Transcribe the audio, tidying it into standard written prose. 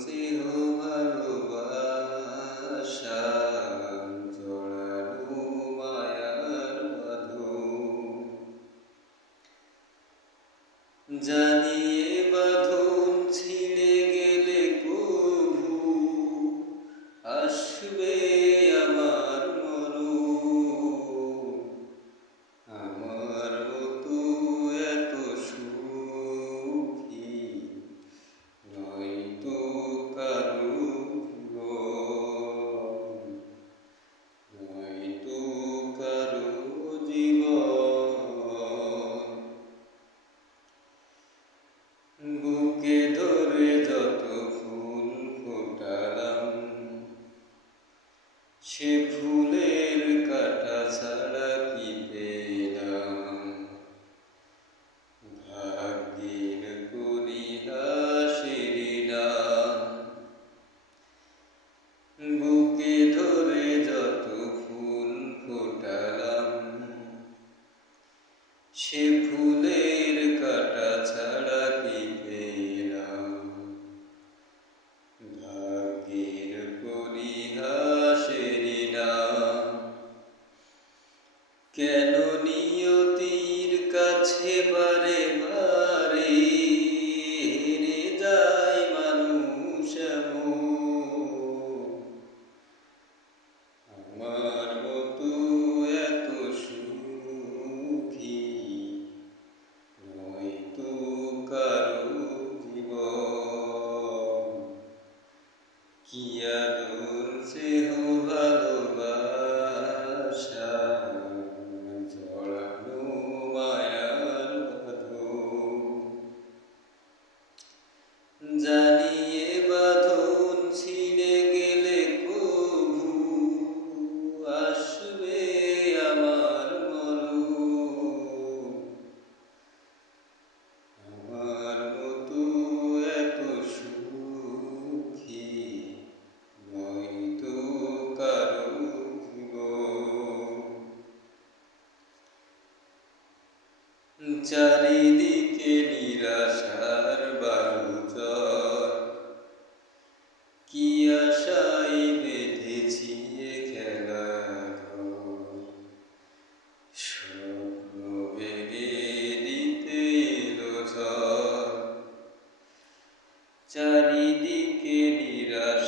স্নেহ ভালোবাসা জড়ানো মায়ার বাঁধন জানিয়ে বাঁধন ছিঁড়ে গেলে কভু আসবে আমার মরণ আমার মতো এত সুখী নয়তো কারো জীবন নয়তো কারো জীবন বুকে ধরে যত ফুল ফোটালাম সে ফুলের কাঁটা ছাড়া কি পেলাম ভাগ্যের পরিহাসের নাম বুকে ধরে যত ফুল ফোটালাম সে ফুলের কাঁটা ছাড়া কি পেলাম ভাগ্যের পরিহাসের নাম কেন নিয়তির কাছে বারে বারে হেরে যায় মানুষ আমার মতো এত সুখী নয়তো কারো জীবন কি আদর স্নেহ ভালোবাসা জড়ানো মায়ার বাঁধন জানিয়ে বাঁধন ছিঁড়ে গেলে কভু আসবে আমার মরণ আমার মতো এত সুখী নয়তো কারো জীবন চারিদিকে নিরাশার বালুচর কি আশায় বেঁধেছি এ খেলাঘর স্বপ্ন ভেঙে দিতে এলো ঝড় চারিদিকে নিরাশার